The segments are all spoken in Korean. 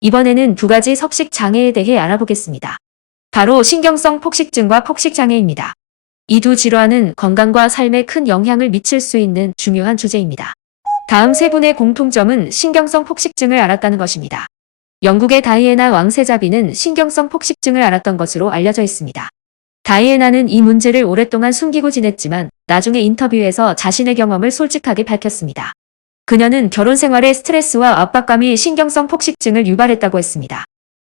이번에는 두 가지 섭식 장애에 대해 알아보겠습니다. 바로 신경성 폭식증과 폭식장애입니다. 이 두 질환은 건강과 삶에 큰 영향을 미칠 수 있는 중요한 주제입니다. 다음 세 분의 공통점은 신경성 폭식증을 알았다는 것입니다. 영국의 다이애나 왕세자비는 신경성 폭식증을 앓았던 것으로 알려져 있습니다. 다이애나는 이 문제를 오랫동안 숨기고 지냈지만 나중에 인터뷰에서 자신의 경험을 솔직하게 밝혔습니다. 그녀는 결혼 생활의 스트레스와 압박감이 신경성 폭식증을 유발했다고 했습니다.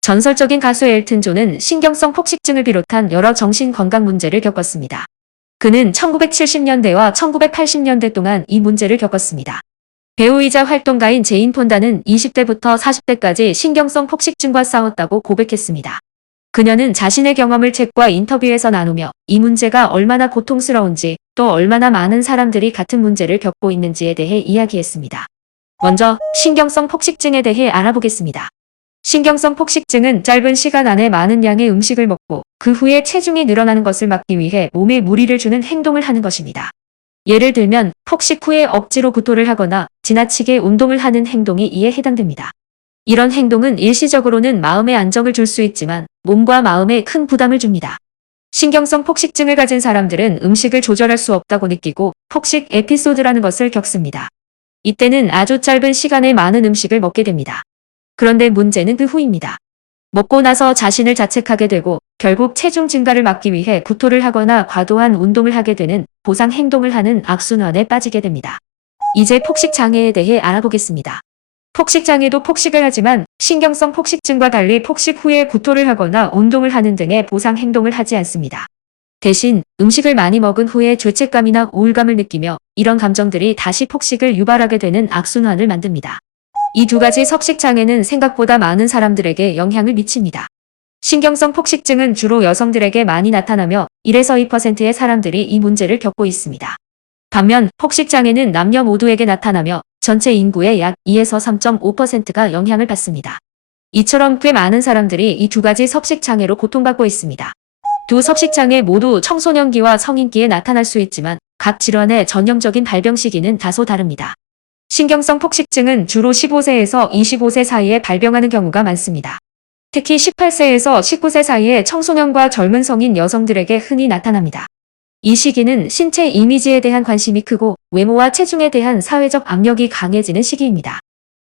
전설적인 가수 엘튼 존은 신경성 폭식증을 비롯한 여러 정신 건강 문제를 겪었습니다. 그는 1970년대와 1980년대 동안 이 문제를 겪었습니다. 배우이자 활동가인 제인 폰다는 20대부터 40대까지 신경성 폭식증과 싸웠다고 고백했습니다. 그녀는 자신의 경험을 책과 인터뷰에서 나누며 이 문제가 얼마나 고통스러운지 또 얼마나 많은 사람들이 같은 문제를 겪고 있는지에 대해 이야기했습니다. 먼저 신경성 폭식증에 대해 알아보겠습니다. 신경성 폭식증은 짧은 시간 안에 많은 양의 음식을 먹고 그 후에 체중이 늘어나는 것을 막기 위해 몸에 무리를 주는 행동을 하는 것입니다. 예를 들면 폭식 후에 억지로 구토를 하거나 지나치게 운동을 하는 행동이 이에 해당됩니다. 이런 행동은 일시적으로는 마음에 안정을 줄 수 있지만 몸과 마음에 큰 부담을 줍니다. 신경성 폭식증을 가진 사람들은 음식을 조절할 수 없다고 느끼고 폭식 에피소드라는 것을 겪습니다. 이때는 아주 짧은 시간에 많은 음식을 먹게 됩니다. 그런데 문제는 그 후입니다. 먹고 나서 자신을 자책하게 되고 결국 체중 증가를 막기 위해 구토를 하거나 과도한 운동을 하게 되는 보상 행동을 하는 악순환에 빠지게 됩니다. 이제 폭식 장애에 대해 알아보겠습니다. 폭식 장애도 폭식을 하지만 신경성 폭식증과 달리 폭식 후에 구토를 하거나 운동을 하는 등의 보상 행동을 하지 않습니다. 대신 음식을 많이 먹은 후에 죄책감이나 우울감을 느끼며 이런 감정들이 다시 폭식을 유발하게 되는 악순환을 만듭니다. 이 두 가지 섭식 장애는 생각보다 많은 사람들에게 영향을 미칩니다. 신경성 폭식증은 주로 여성들에게 많이 나타나며 1에서 2%의 사람들이 이 문제를 겪고 있습니다. 반면 폭식 장애는 남녀 모두에게 나타나며 전체 인구의 약 2에서 3.5%가 영향을 받습니다. 이처럼 꽤 많은 사람들이 이 두 가지 섭식 장애로 고통받고 있습니다. 두 섭식 장애 모두 청소년기와 성인기에 나타날 수 있지만 각 질환의 전형적인 발병 시기는 다소 다릅니다. 신경성 폭식증은 주로 15세에서 25세 사이에 발병하는 경우가 많습니다. 특히 18세에서 19세 사이의 청소년과 젊은 성인 여성들에게 흔히 나타납니다. 이 시기는 신체 이미지에 대한 관심이 크고 외모와 체중에 대한 사회적 압력이 강해지는 시기입니다.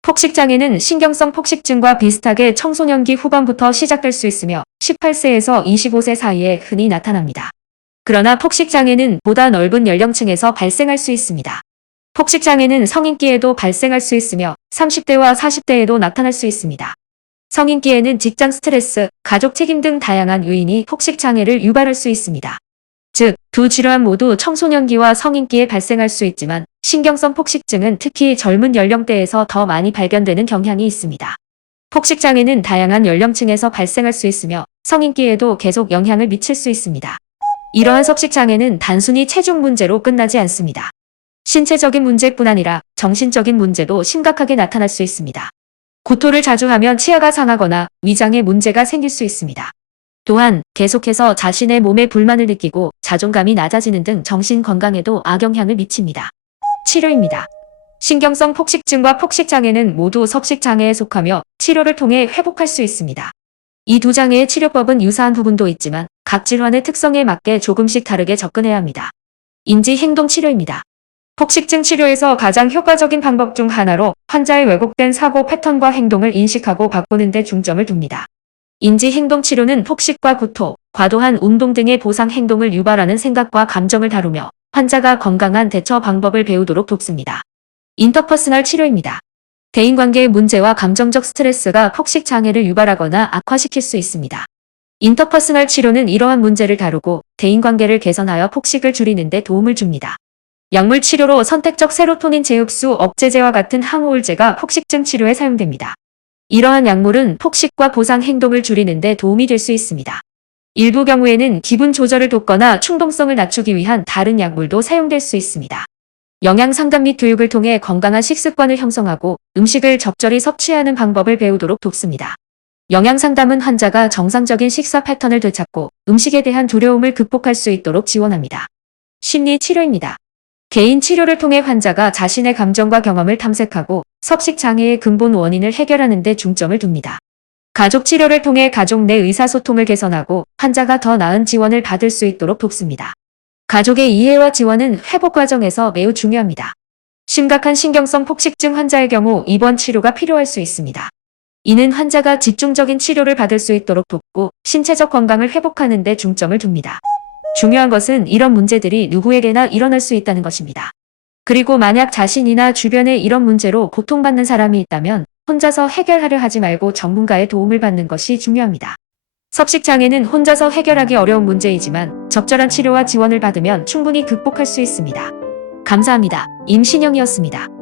폭식장애는 신경성 폭식증과 비슷하게 청소년기 후반부터 시작될 수 있으며 18세에서 25세 사이에 흔히 나타납니다. 그러나 폭식장애는 보다 넓은 연령층에서 발생할 수 있습니다. 폭식장애는 성인기에도 발생할 수 있으며 30대와 40대에도 나타날 수 있습니다. 성인기에는 직장 스트레스, 가족 책임 등 다양한 요인이 폭식장애를 유발할 수 있습니다. 즉, 두 질환 모두 청소년기와 성인기에 발생할 수 있지만 신경성 폭식증은 특히 젊은 연령대에서 더 많이 발견되는 경향이 있습니다. 폭식장애는 다양한 연령층에서 발생할 수 있으며 성인기에도 계속 영향을 미칠 수 있습니다. 이러한 섭식장애는 단순히 체중 문제로 끝나지 않습니다. 신체적인 문제뿐 아니라 정신적인 문제도 심각하게 나타날 수 있습니다. 구토를 자주 하면 치아가 상하거나 위장에 문제가 생길 수 있습니다. 또한 계속해서 자신의 몸에 불만을 느끼고 자존감이 낮아지는 등 정신 건강에도 악영향을 미칩니다. 치료입니다. 신경성 폭식증과 폭식장애는 모두 섭식장애에 속하며 치료를 통해 회복할 수 있습니다. 이 두 장애의 치료법은 유사한 부분도 있지만 각 질환의 특성에 맞게 조금씩 다르게 접근해야 합니다. 인지행동치료입니다. 폭식증 치료에서 가장 효과적인 방법 중 하나로 환자의 왜곡된 사고 패턴과 행동을 인식하고 바꾸는 데 중점을 둡니다. 인지행동치료는 폭식과 구토, 과도한 운동 등의 보상 행동을 유발하는 생각과 감정을 다루며 환자가 건강한 대처 방법을 배우도록 돕습니다. 인터퍼스널 치료입니다. 대인관계의 문제와 감정적 스트레스가 폭식 장애를 유발하거나 악화시킬 수 있습니다. 인터퍼스널 치료는 이러한 문제를 다루고 대인관계를 개선하여 폭식을 줄이는 데 도움을 줍니다. 약물 치료로 선택적 세로토닌 재흡수 억제제와 같은 항우울제가 폭식증 치료에 사용됩니다. 이러한 약물은 폭식과 보상 행동을 줄이는 데 도움이 될 수 있습니다. 일부 경우에는 기분 조절을 돕거나 충동성을 낮추기 위한 다른 약물도 사용될 수 있습니다. 영양 상담 및 교육을 통해 건강한 식습관을 형성하고 음식을 적절히 섭취하는 방법을 배우도록 돕습니다. 영양 상담은 환자가 정상적인 식사 패턴을 되찾고 음식에 대한 두려움을 극복할 수 있도록 지원합니다. 심리 치료입니다. 개인 치료를 통해 환자가 자신의 감정과 경험을 탐색하고 석식 장애의 근본 원인을 해결하는 데 중점을 둡니다. 가족 치료를 통해 가족 내 의사소통을 개선하고 환자가 더 나은 지원을 받을 수 있도록 돕습니다. 가족의 이해와 지원은 회복 과정에서 매우 중요합니다. 심각한 신경성 폭식증 환자의 경우 입원 치료가 필요할 수 있습니다. 이는 환자가 집중적인 치료를 받을 수 있도록 돕고 신체적 건강을 회복하는 데 중점을 둡니다. 중요한 것은 이런 문제들이 누구에게나 일어날 수 있다는 것입니다. 그리고 만약 자신이나 주변에 이런 문제로 고통받는 사람이 있다면 혼자서 해결하려 하지 말고 전문가의 도움을 받는 것이 중요합니다. 석식장애는 혼자서 해결하기 어려운 문제이지만 적절한 치료와 지원을 받으면 충분히 극복할 수 있습니다. 감사합니다. 임신영이었습니다.